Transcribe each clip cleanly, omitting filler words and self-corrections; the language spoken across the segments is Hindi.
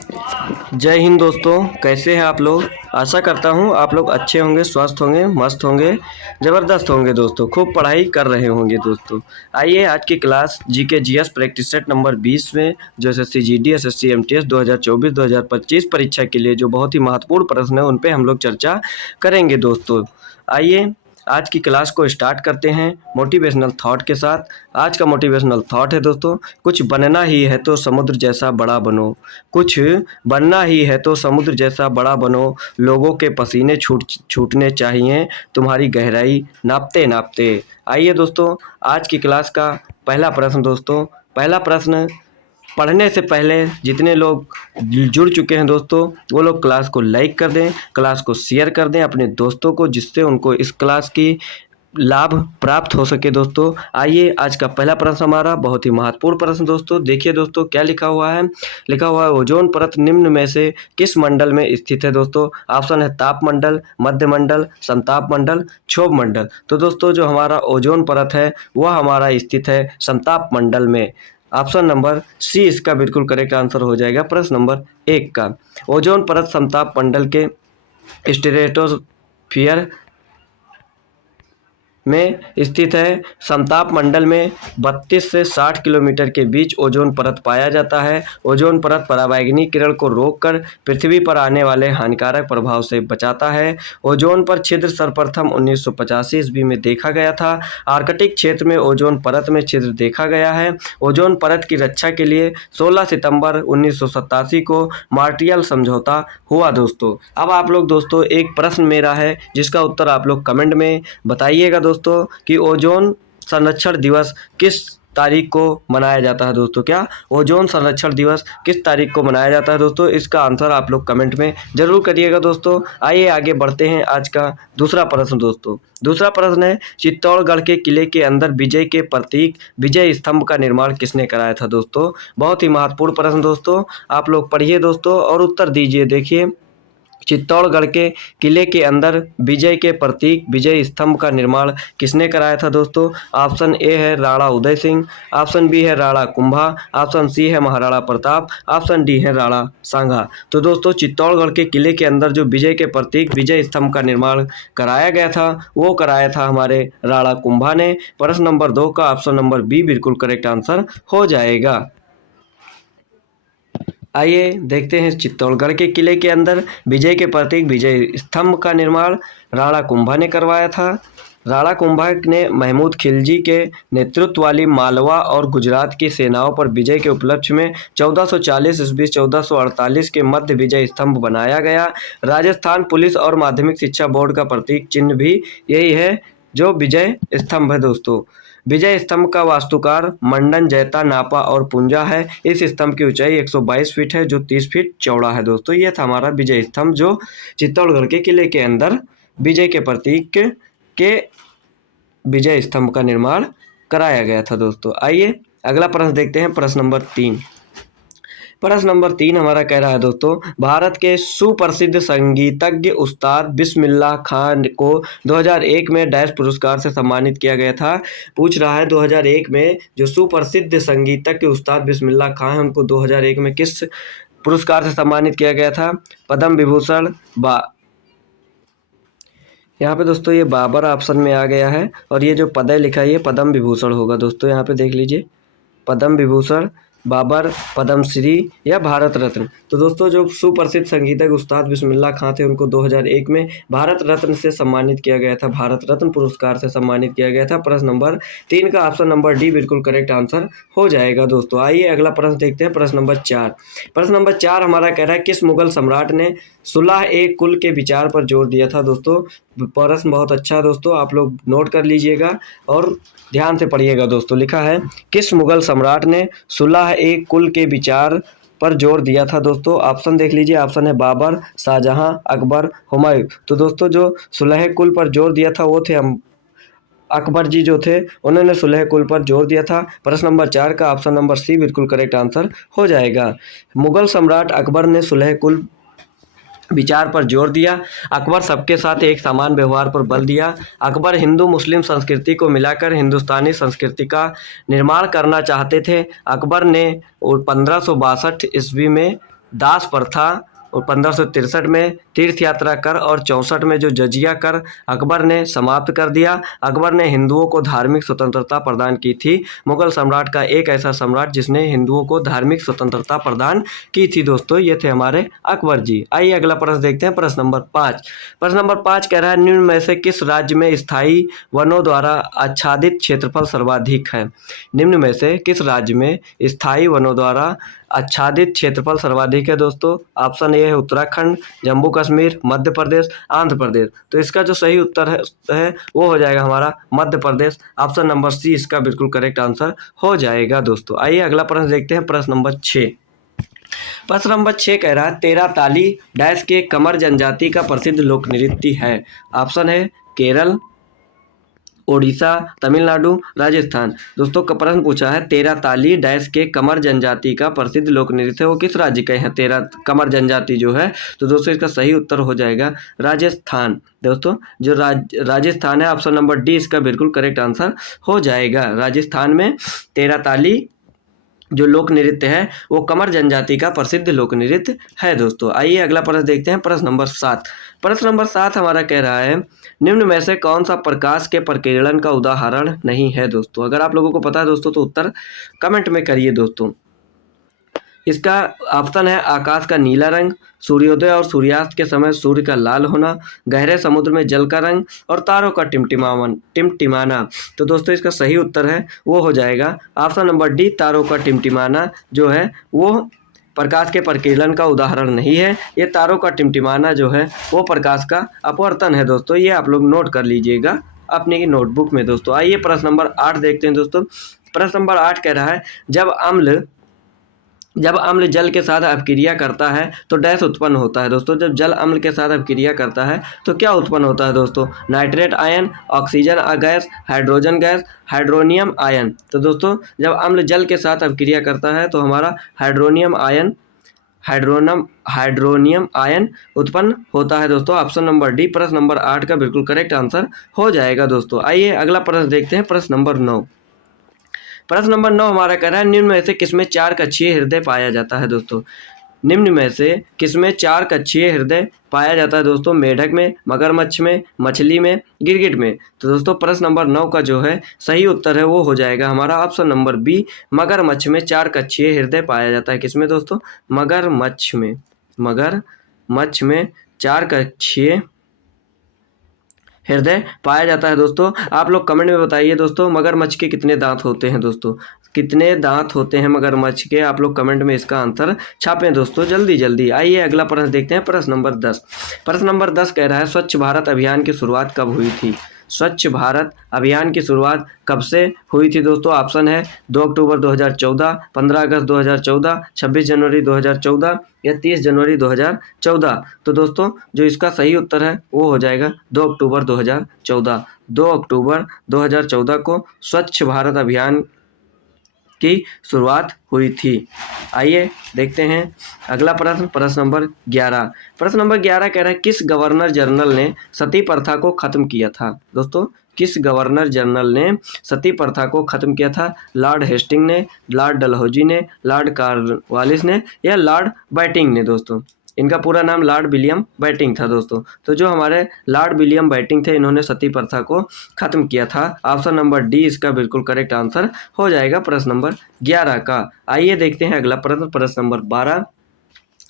जय हिंद दोस्तों, कैसे हैं आप लोग। आशा करता हूं आप लोग अच्छे होंगे, स्वस्थ होंगे, मस्त होंगे, ज़बरदस्त होंगे दोस्तों। खूब पढ़ाई कर रहे होंगे दोस्तों। आइए आज की class GK GS practice set number 20 में जो एसएससी जीडी एसएससी एमटीएस 2024-2025 परीक्षा के लिए जो बहुत ही महत्वपूर्ण प्रश्न है उन पे हम लोग चर्चा करेंगे दोस्तों। आइए आज की क्लास को स्टार्ट करते हैं मोटिवेशनल थॉट के साथ। आज का मोटिवेशनल थॉट है दोस्तों, कुछ बनना ही है तो समुद्र जैसा बड़ा बनो। कुछ बनना ही है तो समुद्र जैसा बड़ा बनो। लोगों के पसीने छूटने चाहिए तुम्हारी गहराई नापते नापते। आइए दोस्तों आज की क्लास का पहला प्रश्न दोस्तों। पहला प्रश्न पढ़ने से पहले जितने लोग जुड़ चुके हैं दोस्तों वो लोग क्लास को लाइक कर दें, क्लास को शेयर कर दें अपने दोस्तों को, जिससे उनको इस क्लास की लाभ प्राप्त हो सके दोस्तों। आइए आज का पहला प्रश्न हमारा बहुत ही महत्वपूर्ण प्रश्न दोस्तों। देखिए दोस्तों क्या लिखा हुआ है। लिखा हुआ है ओजोन परत निम्न में से किस मंडल में स्थित है दोस्तों। ऑप्शन है ताप मंडल, मध्य मंडल, समताप मंडल, क्षोभ मंडल। तो दोस्तों जो हमारा ओजोन परत है वह हमारा स्थित है समताप मंडल में। ऑप्शन नंबर सी इसका बिल्कुल करेक्ट आंसर हो जाएगा प्रश्न नंबर 1 का। ओजोन परत समताप मंडल के स्ट्रेटोस्फीयर में स्थित है। समताप मंडल में 32 से 60 किलोमीटर के बीच ओजोन परत पाया जाता है। ओजोन परत पराबैंगनी किरण को रोककर पृथ्वी पर आने वाले हानिकारक प्रभाव से बचाता है। ओजोन पर छिद्र सर्वप्रथम 1985 ईस्वी में देखा गया था। आर्कटिक क्षेत्र में ओजोन परत में छिद्र देखा गया है। ओजोन परत की रक्षा के लिए 16 सितंबर 1987 को मॉन्ट्रियल समझौता हुआ दोस्तों। अब आप लोग दोस्तों एक प्रश्न मेरा है जिसका उत्तर आप लोग कमेंट में बताइएगा दोस्तों कि ओजोन संरक्षण दिवस किस तारीख को मनाया जाता है दोस्तों। क्या ओजोन संरक्षण दिवस किस तारीख को मनाया जाता है दोस्तों। इसका आंसर आप लोग कमेंट में जरूर करिएगा दोस्तों। आइए आगे बढ़ते हैं आज का दूसरा प्रश्न दोस्तों। दूसरा प्रश्न है चित्तौड़गढ़ के किले के अंदर विजय के प्रतीक विजय स्तंभ का निर्माण किसने कराया था दोस्तों। बहुत ही महत्वपूर्ण प्रश्न दोस्तों, आप लोग पढ़िए दोस्तों और उत्तर दीजिए। देखिए चित्तौड़गढ़ के किले के अंदर विजय के प्रतीक विजय स्तंभ का निर्माण किसने कराया था दोस्तों। ऑप्शन ए है राणा उदय सिंह, ऑप्शन बी है राणा कुंभा, ऑप्शन सी है महाराणा प्रताप, ऑप्शन डी है राणा सांगा। तो दोस्तों चित्तौड़गढ़ के किले के अंदर जो विजय के प्रतीक विजय स्तंभ का निर्माण कराया गया था वो कराया था हमारे राणा कुंभा ने। प्रश्न नंबर 2 का ऑप्शन नंबर बी बिल्कुल करेक्ट आंसर हो जाएगा। आइए देखते हैं चित्तौड़गढ़ के किले के अंदर विजय के प्रतीक विजय स्तंभ का निर्माण राणा कुंभा ने करवाया था। राणा कुंभा ने महमूद खिलजी के नेतृत्व वाली मालवा और गुजरात की सेनाओं पर विजय के उपलक्ष्य में 1440 ईस्वी 1448 के मध्य विजय स्तंभ बनाया गया। राजस्थान पुलिस और माध्यमिक शिक्षा बोर्ड का प्रतीक चिन्ह भी यही है जो विजय स्तंभ है दोस्तों। विजय स्तंभ का वास्तुकार मंडन जैता नापा और पुंजा है। इस स्तंभ की ऊंचाई 122 फीट है जो 30 फीट चौड़ा है दोस्तों। यह था हमारा विजय स्तंभ जो चित्तौड़गढ़ के किले के अंदर विजय के प्रतीक के विजय स्तंभ का निर्माण कराया गया था दोस्तों। आइए अगला प्रश्न देखते हैं प्रश्न नंबर 3। प्रश्न नंबर 3 हमारा कह रहा है दोस्तों भारत के सुप्रसिद्ध संगीतज्ञ उस्ताद बिस्मिल्लाह खान को 2001 में डैश पुरस्कार से सम्मानित किया गया था। पूछ रहा है 2001 में जो सुप्रसिद्ध संगीतज्ञ उस्ताद बिस्मिल्लाह खान है उनको 2001 में किस पुरस्कार से सम्मानित किया गया था। पद्म विभूषण यहाँ पे दोस्तों ये बाबर ऑप्शन में आ गया है और ये जो पदय लिखा है ये पद्म विभूषण होगा दोस्तों। यहाँ पे देख लीजिए पद्म विभूषण, बाबर, पद्मश्री या भारत रत्न। तो दोस्तों जो सुप्रसिद्ध संगीतज्ञ उस्ताद बिस्मिल्लाह खां थे उनको 2001 में भारत रत्न से सम्मानित किया गया था, भारत रत्न पुरस्कार से सम्मानित किया गया था। प्रश्न नंबर 3 का ऑप्शन नंबर डी बिल्कुल करेक्ट आंसर हो जाएगा दोस्तों। आइए अगला प्रश्न देखते हैं प्रश्न नंबर 4। प्रश्न नंबर 4 हमारा कह रहा है किस मुगल सम्राट ने सुलह ए कुल के विचार पर जोर दिया था दोस्तों। प्रश्न बहुत अच्छा है दोस्तों, आप लोग नोट कर लीजिएगा और ध्यान से पढ़िएगा दोस्तों। लिखा है किस मुगल सम्राट ने सुलह ए कुल के विचार पर जोर दिया था दोस्तों। ऑप्शन देख लीजिए, ऑप्शन है बाबर, शाहजहां, अकबर, हुमायूं। तो दोस्तों जो सुलह कुल पर जोर दिया था वो थे हम अकबर जी जो थे उन्होंने सुलह कुल पर जोर दिया था। प्रश्न नंबर 4 का ऑप्शन नंबर सी बिल्कुल करेक्ट आंसर हो जाएगा। मुगल सम्राट अकबर ने सुलह कुल विचार पर जोर दिया। अकबर सबके साथ एक समान व्यवहार पर बल दिया। अकबर हिंदू मुस्लिम संस्कृति को मिलाकर हिंदुस्तानी संस्कृति का निर्माण करना चाहते थे। अकबर ने 1562 ईस्वी में दास प्रथा और 1563 में तीर्थ यात्रा कर और 64 में जो जजिया कर अकबर ने समाप्त कर दिया। अकबर ने हिंदुओं को धार्मिक स्वतंत्रता प्रदान की थी। मुगल सम्राट का एक ऐसा सम्राट जिसने हिंदुओं को धार्मिक स्वतंत्रता प्रदान की थी दोस्तों, ये थे हमारे अकबर जी। आइए अगला प्रश्न देखते हैं, प्रश्न नंबर 5। प्रश्न नंबर 5 कह रहा है निम्न में से किस राज्य में स्थायी वनों द्वारा आच्छादित क्षेत्रफल सर्वाधिक है। निम्न में से किस राज्य में स्थायी वनों द्वारा आच्छादित क्षेत्रफल सर्वाधिक है दोस्तों। ऑप्शन ए है उत्तराखंड, जम्मू कश्मीर, मध्य प्रदेश, आंध्र प्रदेश। तो इसका जो सही उत्तर है वो हो जाएगा हमारा Madhya Pradesh. Option number C इसका बिल्कुल करेक्ट आंसर हो जाएगा दोस्तों। आइए अगला प्रश्न देखते हैं, प्रश्न नंबर 6। प्रश्न नंबर 6 कह रहा है तेरा ताली डैश के कमर जनजाति का प्रसिद्ध लोक नृत्य है। ऑप्शन है केरल, ओडिशा, तमिलनाडु, राजस्थान। दोस्तों का प्रश्न पूछा है तेरा ताली डैश के कमर जनजाति का प्रसिद्ध लोक नृत्य है, वो किस राज्य के हैं तेरा कमर जनजाति जो है। तो दोस्तों इसका सही उत्तर हो जाएगा राजस्थान। दोस्तों जो राजस्थान है, ऑप्शन नंबर डी इसका बिल्कुल करेक्ट आंसर हो जाएगा। राजस्थान में तेरा ताली जो लोक नृत्य है वो कमर जनजाति का प्रसिद्ध लोक नृत्य है दोस्तों। आइए अगला प्रश्न देखते हैं, प्रश्न नंबर 7। प्रश्न नंबर 7 हमारा कह रहा है निम्न में से कौन सा प्रकाश के प्रकीर्णन का उदाहरण नहीं है दोस्तों। अगर आप लोगों को पता है दोस्तों तो उत्तर कमेंट में करिए दोस्तों। इसका ऑप्शन है आकाश का नीला रंग, सूर्योदय और सूर्यास्त के समय सूर्य का लाल होना, गहरे समुद्र में जल का रंग और तारों का टिमटिमाना। तो दोस्तों इसका सही उत्तर है वो हो जाएगा ऑप्शन नंबर डी, तारों का टिमटिमाना जो है वो प्रकाश के प्रकीर्णन का उदाहरण नहीं है। ये तारों का टिमटिमाना जो है वो प्रकाश का अपवर्तन है दोस्तों। ये आप लोग नोट कर लीजिएगा अपनी नोटबुक में दोस्तों। आइए प्रश्न नंबर 8 देखते हैं दोस्तों। प्रश्न नंबर 8 कह रहा है जब अम्ल जल के साथ अपक्रिया करता है तो डैश उत्पन्न होता है दोस्तों। जब जल अम्ल के साथ अपक्रिया करता है तो क्या उत्पन्न होता है दोस्तों। Nitrate ion, oxygen gas, hydrogen gas, hydronium ion. तो दोस्तों जब अम्ल जल के साथ अपक्रिया करता है तो हमारा हाइड्रोनियम आयन उत्पन्न होता है दोस्तों। ऑप्शन नंबर डी प्रश्न नंबर 8 का बिल्कुल करेक्ट आंसर हो जाएगा दोस्तों। आइए अगला प्रश्न देखते हैं, प्रश्न नंबर 9। प्रश्न नंबर 9 हमारा कह रहा है निम्न में से किसमें 4 कक्षीय हृदय पाया जाता है दोस्तों। निम्न में से किसमें 4 कक्षीय हृदय पाया जाता है दोस्तों। मेढक में, मगरमच्छ में, मछली में, गिरगिट में। तो दोस्तों प्रश्न नंबर 9 का जो है सही उत्तर है वो हो जाएगा हमारा ऑप्शन नंबर बी, मगरमच्छ में 4 कक्षीय हृदय पाया जाता है। किसमें दोस्तों, मगरमच्छ में। मगरमच्छ में 4 कक्षीय हृदय पाया जाता है दोस्तों। आप लोग कमेंट में बताइए दोस्तों मगरमच्छ के कितने दांत होते हैं दोस्तों, कितने दांत होते हैं मगरमच्छ के। आप लोग कमेंट में इसका आंसर छापें दोस्तों जल्दी जल्दी। आइए अगला प्रश्न देखते हैं, प्रश्न नंबर 10। प्रश्न नंबर 10 कह रहा है स्वच्छ भारत अभियान की शुरुआत कब हुई थी। स्वच्छ भारत अभियान की शुरुआत कब से हुई थी दोस्तों। ऑप्शन है 2 अक्टूबर 2014, 15 अगस्त 2014, 26 जनवरी 2014 या 30 जनवरी 2014। तो दोस्तों जो इसका सही उत्तर है वो हो जाएगा 2 अक्टूबर 2014। 2 अक्टूबर 2014 को स्वच्छ भारत अभियान की शुरुआत हुई थी। आइए देखते हैं अगला प्रश्न, प्रश्न नंबर 11। प्रश्न नंबर 11 कह रहा है किस गवर्नर जनरल ने सती प्रथा को खत्म किया था दोस्तों। किस गवर्नर जनरल ने सती प्रथा को खत्म किया था। लॉर्ड हेस्टिंग ने, लॉर्ड डलहौजी ने, लॉर्ड कॉर्नवालिस ने या लॉर्ड बैटिंग ने दोस्तों। इनका पूरा नाम लॉर्ड विलियम बैटिंग था दोस्तों। तो जो हमारे लॉर्ड विलियम बैटिंग थे इन्होंने सती प्रथा को खत्म किया था। ऑप्शन नंबर डी इसका बिल्कुल करेक्ट आंसर हो जाएगा प्रश्न नंबर 11 का। आइए देखते हैं अगला प्रश्न, प्रश्न नंबर 12।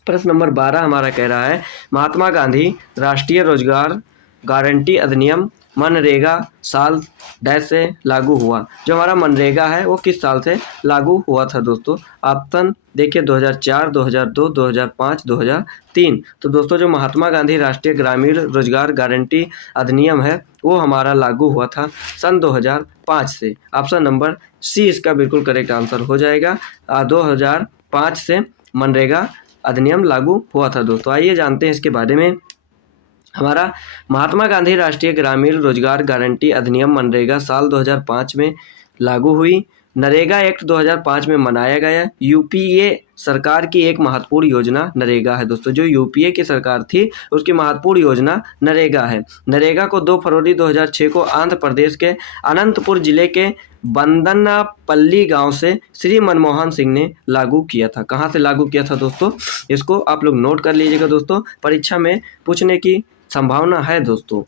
प्रश्न नंबर 12 हमारा कह रहा है महात्मा गांधी राष्ट्रीय रोजगार गारंटी अधिनियम मनरेगा साल डैश से लागू हुआ। जो हमारा मनरेगा है वो किस साल से लागू हुआ था दोस्तों। ऑप्शन देखिए 2004, 2002, 2005, 2003। तो दोस्तों जो महात्मा गांधी राष्ट्रीय ग्रामीण रोजगार गारंटी अधिनियम है वो हमारा लागू हुआ था सन 2005 से। ऑप्शन नंबर सी इसका बिल्कुल करेक्ट आंसर हो जाएगा। 2005 से मनरेगा अधिनियम लागू हुआ था दोस्तों। आइए जानते हैं इसके बारे में। हमारा महात्मा गांधी राष्ट्रीय ग्रामीण रोजगार गारंटी अधिनियम मनरेगा साल 2005 में लागू हुई। नरेगा एक्ट 2005 में मनाया गया। यूपीए सरकार की एक महत्वपूर्ण योजना नरेगा है दोस्तों। जो यूपीए की सरकार थी उसकी महत्वपूर्ण योजना नरेगा है। नरेगा को 2 फरवरी 2006 को आंध्र प्रदेश के अनंतपुर जिले के बंदनापल्ली गांव से श्री मनमोहन सिंह ने लागू किया था। कहां से लागू किया था दोस्तों, इसको आप लोग नोट कर लीजिएगा दोस्तों, परीक्षा में पूछने की संभावना है दोस्तों।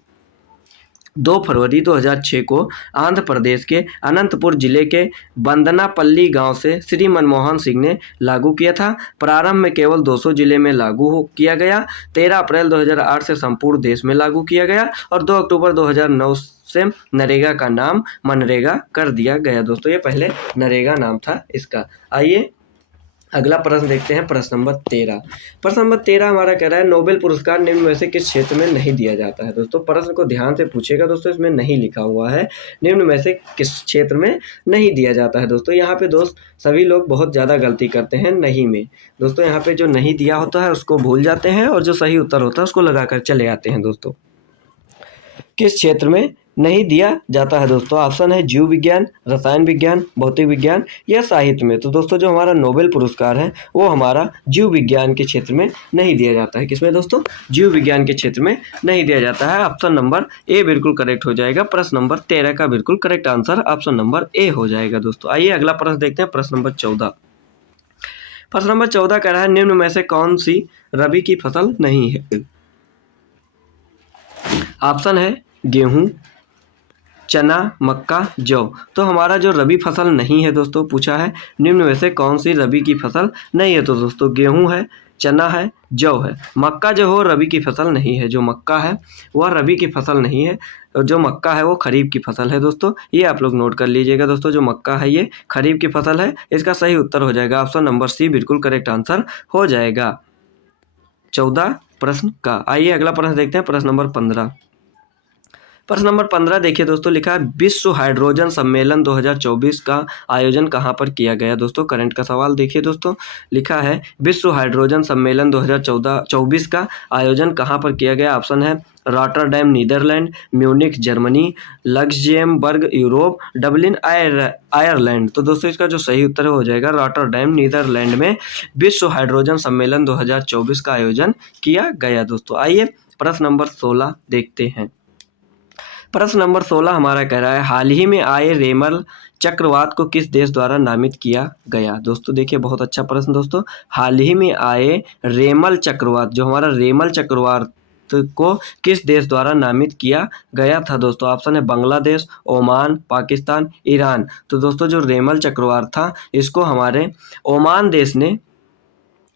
2 फरवरी 2006 को आंध्र प्रदेश के अनंतपुर जिले के बंदनापल्ली गांव से श्री मनमोहन सिंह ने लागू किया था। प्रारंभ में केवल 200 जिले में लागू किया गया। 13 अप्रैल 2008 से संपूर्ण देश में लागू किया गया और 2 अक्टूबर 2009 से नरेगा का नाम मनरेगा कर दिया गया। दोस्तों ये पहले नरेगा नाम था इसका। आइए अगला प्रश्न देखते हैं, प्रश्न नंबर 13। प्रश्न नंबर 13 हमारा कह रहा है नोबेल पुरस्कार निम्न में से किस क्षेत्र में नहीं दिया जाता है। दोस्तों प्रश्न को ध्यान से पूछेगा दोस्तों, इसमें नहीं लिखा हुआ है निम्न में से किस क्षेत्र में नहीं दिया जाता है। दोस्तों यहाँ पे दोस्त सभी लोग बहुत ज़्यादा गलती करते हैं नहीं में। दोस्तों यहाँ पे जो नहीं दिया होता है उसको भूल जाते हैं और जो सही उत्तर होता है उसको लगा कर चले आते हैं। दोस्तों किस क्षेत्र में नहीं दिया जाता है दोस्तों, ऑप्शन है जीव विज्ञान, रसायन विज्ञान, भौतिक विज्ञान या साहित्य में। तो दोस्तों जो हमारा नोबेल पुरस्कार है वो हमारा जीव विज्ञान के क्षेत्र में नहीं दिया जाता है। किसमें दोस्तों, जीव विज्ञान के क्षेत्र में नहीं दिया जाता है। ऑप्शन नंबर ए बिल्कुल करेक्ट हो जाएगा। प्रश्न नंबर 13 का बिल्कुल correct answer option number A हो जाएगा। दोस्तों आइए अगला प्रश्न देखते हैं, प्रश्न नंबर 14। प्रश्न नंबर 14 कह रहा है निम्न में से कौन सी रबी की फसल नहीं है। ऑप्शन है गेहूं, चना, मक्का, जौ। तो हमारा जो रबी फसल नहीं है दोस्तों पूछा है निम्न में से कौन सी रबी की फसल नहीं है। तो दोस्तों गेहूं है, चना है, जौ है। मक्का जो हो रबी की फसल नहीं है, जो मक्का है वह रबी की फसल नहीं है, जो मक्का है वो खरीफ की फसल है। दोस्तों ये आप लोग नोट कर लीजिएगा दोस्तों, जो मक्का है ये खरीफ की फसल है। इसका सही उत्तर हो जाएगा ऑप्शन नंबर सी बिल्कुल करेक्ट आंसर हो जाएगा 14 प्रश्न का। आइए अगला प्रश्न देखते हैं, प्रश्न नंबर 15। प्रश्न नंबर 15 देखिए दोस्तों, लिखा है विश्व हाइड्रोजन सम्मेलन 2024 का आयोजन कहाँ पर किया गया। दोस्तों करंट का सवाल देखिए दोस्तों, लिखा है विश्व हाइड्रोजन सम्मेलन 2024 का आयोजन कहाँ पर किया गया। ऑप्शन है Rotterdam Netherland, Munich Germany, Luxembourg Europe, Dublin Ireland. तो दोस्तों इसका जो सही उत्तर हो जाएगा रॉटरडैम नीदरलैंड में विश्व हाइड्रोजन सम्मेलन 2024 का आयोजन किया गया। दोस्तों आइए प्रश्न नंबर 16 देखते हैं। प्रश्न नंबर 16 हमारा कह रहा है हाल ही में आए रेमल चक्रवात को किस देश द्वारा नामित किया गया। दोस्तों देखिए बहुत अच्छा प्रश्न दोस्तों, हाल ही में आए रेमल चक्रवात, जो हमारा रेमल चक्रवात को किस देश द्वारा नामित किया गया था। दोस्तों ऑप्शन है बांग्लादेश, ओमान, पाकिस्तान, ईरान। तो दोस्तों जो रेमल चक्रवात था इसको हमारे ओमान देश ने,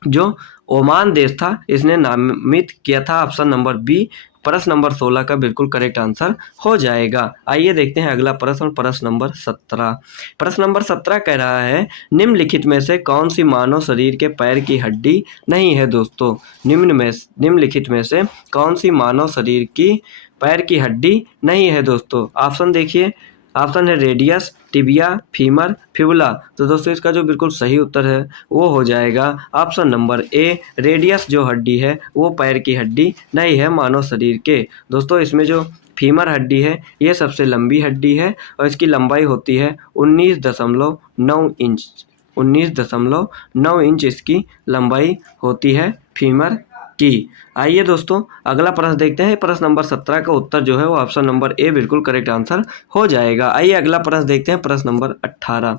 जो ओमान देश था इसने नामित किया था। ऑप्शन नंबर बी प्रश्न नंबर 16 का बिल्कुल करेक्ट आंसर हो जाएगा। आइए देखते हैं अगला प्रश्न, प्रश्न नंबर 17। प्रश्न नंबर 17 कह रहा है निम्नलिखित में से कौन सी मानव शरीर के पैर की हड्डी नहीं है। दोस्तों निम्नलिखित में से कौन सी मानव शरीर की पैर की हड्डी नहीं है। दोस्तों ऑप्शन देखिए, ऑप्शन है रेडियस, टिबिया, फीमर, फिबुला। तो दोस्तों इसका जो बिल्कुल सही उत्तर है वो हो जाएगा ऑप्शन नंबर ए, रेडियस जो हड्डी है वो पैर की हड्डी नहीं है मानव शरीर के। दोस्तों इसमें जो फीमर हड्डी है ये सबसे लंबी हड्डी है और इसकी लंबाई होती है 19.9 इंच। 19.9 इंच इसकी लंबाई होती है फीमर की। आइए दोस्तों अगला प्रश्न देखते हैं। प्रश्न नंबर 17 का उत्तर जो है वो ऑप्शन नंबर ए बिल्कुल करेक्ट आंसर हो जाएगा। आइए अगला प्रश्न देखते हैं, प्रश्न नंबर 18।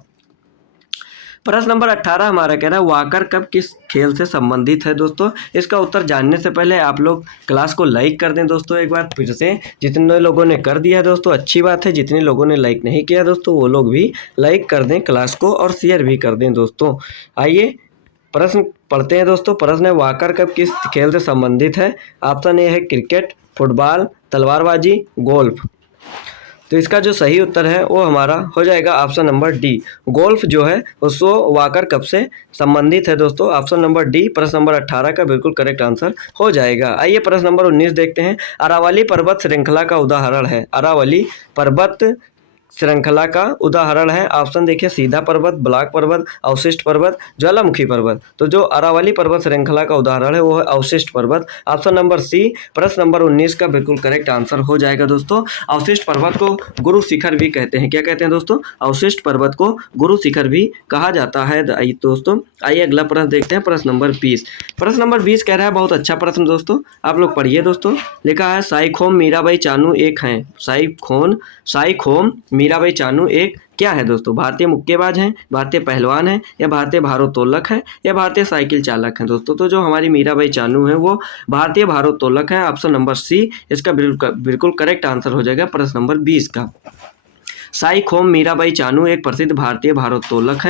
प्रश्न नंबर 18 हमारा कह रहा है वॉकर कप किस खेल से संबंधित है। दोस्तों इसका उत्तर जानने से पहले आप लोग क्लास को लाइक कर दें दोस्तों एक बार फिर से। जितने लोगों ने कर दिया दोस्तों अच्छी बात है, जितने लोगों ने लाइक नहीं किया दोस्तों वो लोग भी लाइक कर दें क्लास को और शेयर भी कर दें दोस्तों। आइए प्रश्न पढ़ते हैं दोस्तों। प्रश्न है वॉकर कप किस खेल से संबंधित है। ऑप्शन ए है क्रिकेट, फुटबॉल, तलवारबाजी, गोल्फ। तो इसका जो सही उत्तर है वो हमारा हो जाएगा ऑप्शन नंबर डी, गोल्फ जो है उसको वॉकर कप से संबंधित है। दोस्तों ऑप्शन नंबर डी प्रश्न नंबर 18 का बिल्कुल करेक्ट आंसर हो जाएगा। आइए प्रश्न नंबर 19 देखते हैं। अरावली पर्वत श्रृंखला का उदाहरण है। अरावली पर्वत श्रृंखला का उदाहरण है। ऑप्शन देखिए सीधा पर्वत, ब्लॉक पर्वत, अवशिष्ट पर्वत, ज्वालामुखी पर्वत। तो जो अरावली पर्वत श्रृंखला का उदाहरण है वो है अवशिष्ट पर्वत। ऑप्शन नंबर सी प्रश्न नंबर 19 का बिल्कुल करेक्ट आंसर हो जाएगा। दोस्तों अवशिष्ट पर्वत को गुरु शिखर भी कहते हैं। क्या कहते हैं दोस्तों, अवशिष्ट पर्वत को गुरु शिखर भी कहा जाता है। दोस्तों आइए अगला प्रश्न देखते हैं, प्रश्न नंबर 20। प्रश्न नंबर 20 कह रहा है बहुत अच्छा प्रश्न दोस्तों, आप लोग पढ़िए दोस्तों। लिखा है साई खोम मीराबाई चानू एक हैं। साई खोम मीराबाई चानू एक क्या है दोस्तों? भारतीय मुक्केबाज हैं, भारतीय पहलवान हैं, या भारतीय भारोत्तोलक है, या भारतीय साइकिल चालक हैं दोस्तों। तो जो हमारी मीराबाई चानू है वो भारतीय भारोत्तोलक है। ऑप्शन नंबर सी इसका बिल्कुल करेक्ट आंसर हो जाएगा प्रश्न नंबर 20 का। साई खोम मीराबाई चानू एक प्रसिद्ध भारतीय भारोत्तोलक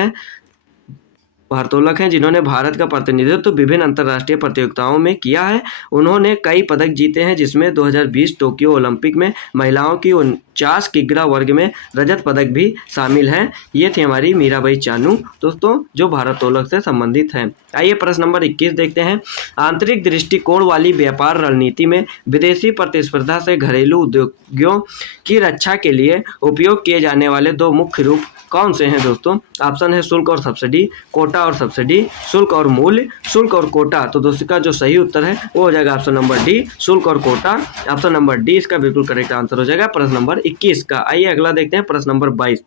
हैं जिन्होंने भारत का प्रतिनिधित्व विभिन्न अंतर्राष्ट्रीय प्रतियोगिताओं में किया है। उन्होंने कई पदक जीते हैं, जिसमें 2020 टोक्यो ओलंपिक में महिलाओं की 49 किग्रा वर्ग में रजत पदक भी शामिल है। ये थी हमारी मीराबाई चानू दोस्तों, जो भारोत्तोलक से संबंधित हैं। आइए प्रश्न नंबर 21 देखते हैं। आंतरिक दृष्टिकोण वाली व्यापार रणनीति में विदेशी प्रतिस्पर्धा से घरेलू उद्योगों की रक्षा के लिए उपयोग किए जाने वाले दो मुख्य रूप कौन से हैं दोस्तों? ऑप्शन है शुल्क और सब्सिडी, कोटा और सब्सिडी, शुल्क और मूल्य, शुल्क और कोटा। तो दोस्तों इसका जो सही उत्तर है वो हो जाएगा ऑप्शन नंबर डी, शुल्क और कोटा। ऑप्शन नंबर डी इसका बिल्कुल करेक्ट आंसर हो जाएगा प्रश्न नंबर 21 का। आइए अगला देखते हैं प्रश्न नंबर 22।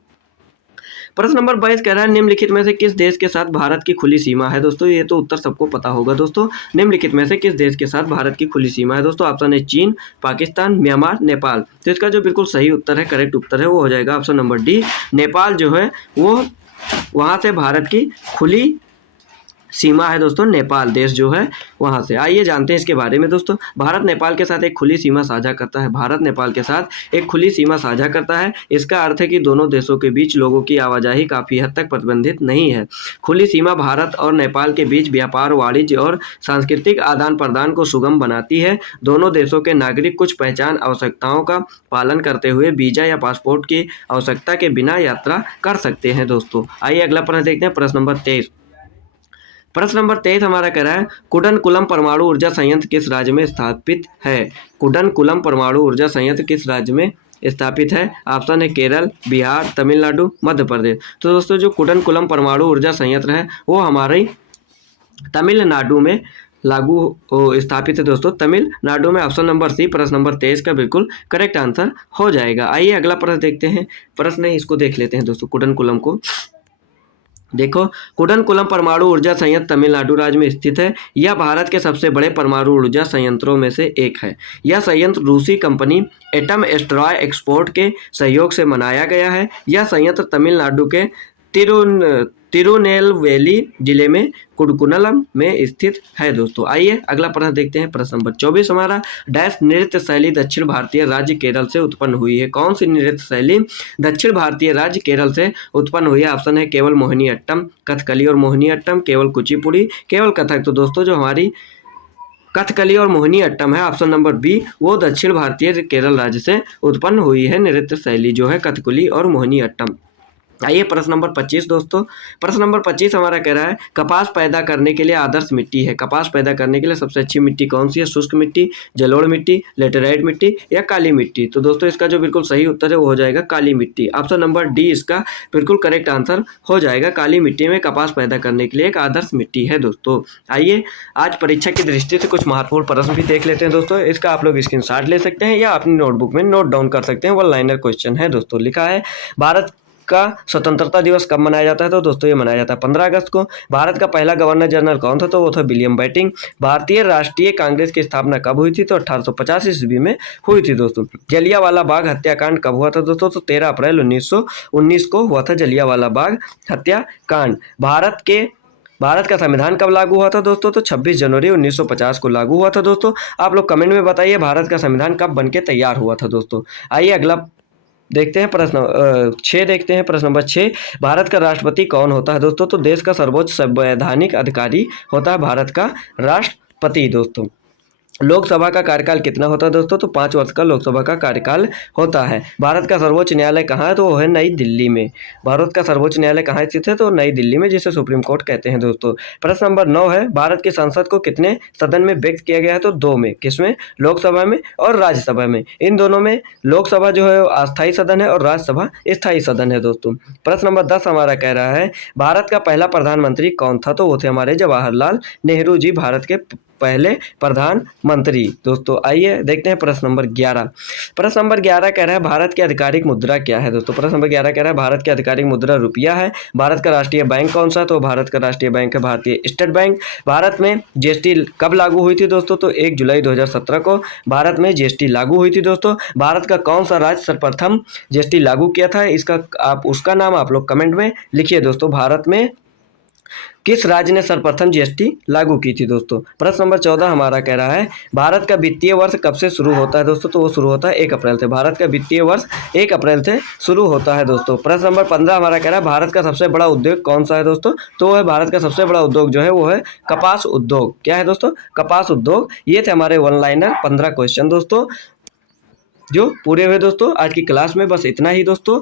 प्रश्न नंबर 22 कह रहा है निम्नलिखित में से किस देश के साथ भारत की खुली सीमा है? दोस्तों ये तो उत्तर सबको पता होगा दोस्तों। निम्नलिखित में से किस देश के साथ भारत की खुली सीमा है दोस्तों? ऑप्शन है चीन, पाकिस्तान, म्यांमार, नेपाल। तो इसका जो बिल्कुल सही उत्तर है, करेक्ट उत्तर है, वो हो जाएगा ऑप्शन नंबर डी, नेपाल जो है वो वहाँ से भारत की खुली सीमा है दोस्तों। नेपाल देश जो है वहाँ से। आइए जानते हैं इसके बारे में दोस्तों। भारत नेपाल के साथ एक खुली सीमा साझा करता है। भारत नेपाल के साथ एक खुली सीमा साझा करता है। इसका अर्थ है कि दोनों देशों के बीच लोगों की आवाजाही काफ़ी हद तक प्रतिबंधित नहीं है। खुली सीमा भारत और नेपाल के बीच व्यापार, वाणिज्य और सांस्कृतिक आदान प्रदान को सुगम बनाती है। दोनों देशों के नागरिक कुछ पहचान आवश्यकताओं का पालन करते हुए वीजा या पासपोर्ट की आवश्यकता के बिना यात्रा कर सकते हैं दोस्तों। आइए अगला प्रश्न देखते हैं, प्रश्न नंबर 23। प्रश्न नंबर 23 हमारा कह रहा है कुडनकुलम परमाणु ऊर्जा संयंत्र किस राज्य में स्थापित है? कुडनकुलम परमाणु ऊर्जा संयंत्र किस राज्य में स्थापित है? ऑप्शन है केरल, बिहार, तमिलनाडु, मध्य प्रदेश। तो दोस्तों जो कुडनकुलम परमाणु ऊर्जा संयंत्र है वो हमारे तमिलनाडु में स्थापित है दोस्तों, तमिलनाडु में। ऑप्शन नंबर सी प्रश्न नंबर 23 का बिल्कुल करेक्ट आंसर हो जाएगा। आइए अगला प्रश्न देखते हैं। प्रश्न इसको देख लेते हैं दोस्तों, कुडनकुलम को। देखो, कुडनकुलम परमाणु ऊर्जा संयंत्र तमिलनाडु राज्य में स्थित है। यह भारत के सबसे बड़े परमाणु ऊर्जा संयंत्रों में से एक है। यह संयंत्र रूसी कंपनी एटम स्ट्रॉय एक्सपोर्ट के सहयोग से बनाया गया है। यह संयंत्र तमिलनाडु के तिरुनेलवेली जिले में कुडकुलम में स्थित है दोस्तों। आइए अगला प्रश्न देखते हैं। प्रश्न नंबर 24 हमारा डैश नृत्य शैली दक्षिण भारतीय राज्य केरल से उत्पन्न हुई है? कौन सी नृत्य शैली दक्षिण भारतीय राज्य केरल से उत्पन्न हुई है? ऑप्शन है केवल मोहिनी अट्टम, कथकली और मोहिनी अट्टम, केवल कुचिपुड़ी, केवल कथक। तो दोस्तों जो हमारी कथकली और मोहिनी अट्टम है, ऑप्शन नंबर बी, वो दक्षिण भारतीय केरल राज्य से उत्पन्न हुई है नृत्य शैली जो है कथकली और मोहिनी अट्टम। आइए प्रश्न नंबर 25 दोस्तों। प्रश्न नंबर 25 हमारा कह रहा है कपास पैदा करने के लिए आदर्श मिट्टी है। कपास पैदा करने के लिए सबसे अच्छी मिट्टी कौन सी है? शुष्क मिट्टी, जलोढ़ मिट्टी, लेटेराइट मिट्टी या काली मिट्टी। तो दोस्तों इसका जो बिल्कुल सही उत्तर है वो हो जाएगा काली मिट्टी। ऑप्शन नंबर डी इसका बिल्कुल करेक्ट आंसर हो जाएगा। काली मिट्टी में कपास पैदा करने के लिए एक आदर्श मिट्टी है दोस्तों। आइए आज परीक्षा की दृष्टि से कुछ महत्वपूर्ण प्रश्न भी देख लेते हैं दोस्तों। इसका आप लोग स्क्रीनशॉट ले सकते हैं या अपनी नोटबुक में नोट डाउन कर सकते हैं। वन लाइनर क्वेश्चन है दोस्तों। लिखा है भारत का स्वतंत्रता दिवस कब मनाया जाता है? तो दोस्तों ये मनाया जाता है 15 अगस्त को। भारत का पहला गवर्नर जनरल कौन था? तो वो था विलियम बेंटिक। भारतीय राष्ट्रीय कांग्रेस की स्थापना कब हुई थी? तो 1850 ईस्वी में हुई थी दोस्तों। जलियांवाला बाग हत्याकांड कब हुआ था दोस्तों? तो 13 अप्रैल 1919 को हुआ था जलियांवाला बाग हत्याकांड। भारत का संविधान कब लागू हुआ था दोस्तों? तो 26 जनवरी 1950 को लागू हुआ था दोस्तों। आप लोग कमेंट में बताइए भारत का संविधान कब बनके तैयार हुआ था दोस्तों। आइए अगला देखते हैं प्रश्न 6 देखते हैं। प्रश्न नंबर 6 भारत का राष्ट्रपति कौन होता है दोस्तों? तो देश का सर्वोच्च संवैधानिक अधिकारी होता है भारत का राष्ट्रपति दोस्तों। लोकसभा का कार्यकाल कितना होता है दोस्तों? तो 5 वर्ष का लोकसभा का कार्यकाल होता है। भारत का सर्वोच्च न्यायालय कहाँ है? तो वो है नई दिल्ली में। भारत का सर्वोच्च न्यायालय कहाँ स्थित है? तो नई दिल्ली में, जिसे सुप्रीम कोर्ट कहते हैं दोस्तों। प्रश्न नंबर 9 है भारत की संसद को कितने सदन में व्यक्त किया गया है? तो 2 में। किसमें? लोकसभा में और राज्यसभा में। इन दोनों में लोकसभा जो है अस्थायी सदन है और राज्यसभा स्थायी सदन है दोस्तों। प्रश्न नंबर 10 हमारा कह रहा है भारत का पहला प्रधानमंत्री कौन था? तो वो थे हमारे जवाहरलाल नेहरू जी, भारत के पहले प्रधानमंत्री। दोस्तों आइए देखते हैं प्रश्न नंबर 11। प्रश्न नंबर 11 कह रहा है भारत की आधिकारिक मुद्रा क्या है। दोस्तों प्रश्न नंबर 11 कह रहा है भारत की आधिकारिक मुद्रा रुपया है। भारत का राष्ट्रीय बैंक कौन सा है? तो भारत का राष्ट्रीय बैंक है भारतीय स्टेट बैंक। भारत में जीएसटी कब लागू हुई थी दोस्तों? तो 1 जुलाई 2017 को भारत में जीएसटी लागू हुई थी। दोस्तों भारत का कौन सा राज्य सर्वप्रथम जीएसटी लागू किया था? उसका नाम आप लोग कमेंट में लिखिए। दोस्तों भारत में किस राज्य ने सर्वप्रथम जीएसटी लागू की थी? दोस्तों प्रश्न नंबर 14 हमारा कह रहा है भारत का वित्तीय वर्ष कब से शुरू होता है? दोस्तों तो वो शुरू होता है 1 अप्रैल से। भारत का वित्तीय वर्ष 1 अप्रैल से शुरू होता है। दोस्तों प्रश्न नंबर 15 हमारा कह रहा है भारत का सबसे बड़ा उद्योग कौन सा है? दोस्तों तो वो है भारत का सबसे बड़ा उद्योग जो है वो है कपास उद्योग। क्या है दोस्तों? कपास उद्योग। ये थे हमारे वन लाइनर 15 क्वेश्चन दोस्तों जो पूरे हुए। दोस्तों आज की क्लास में बस इतना ही। दोस्तों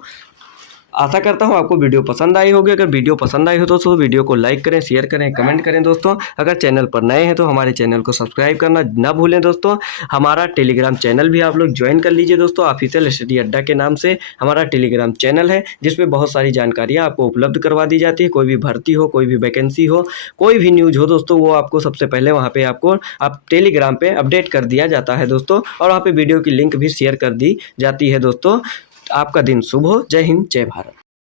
आशा करता हूँ आपको वीडियो पसंद आई होगी। अगर वीडियो पसंद आई हो दोस्तों तो वीडियो को लाइक करें, शेयर करें, कमेंट करें। दोस्तों अगर चैनल पर नए हैं तो हमारे चैनल को सब्सक्राइब करना ना भूलें। दोस्तों हमारा टेलीग्राम चैनल भी आप लोग ज्वाइन कर लीजिए। दोस्तों ऑफिशियल स्टडी अड्डा के नाम से हमारा टेलीग्राम चैनल है जिसमें बहुत सारी जानकारियाँ आपको उपलब्ध करवा दी जाती है। कोई भी भर्ती हो, कोई भी वैकेंसी हो, कोई भी न्यूज़ हो दोस्तों वो आपको सबसे पहले वहाँ पे आप टेलीग्राम पे अपडेट कर दिया जाता है दोस्तों। और वहाँ पे वीडियो की लिंक भी शेयर कर दी जाती है। दोस्तों आपका दिन शुभ हो। जय हिंद, जय भारत।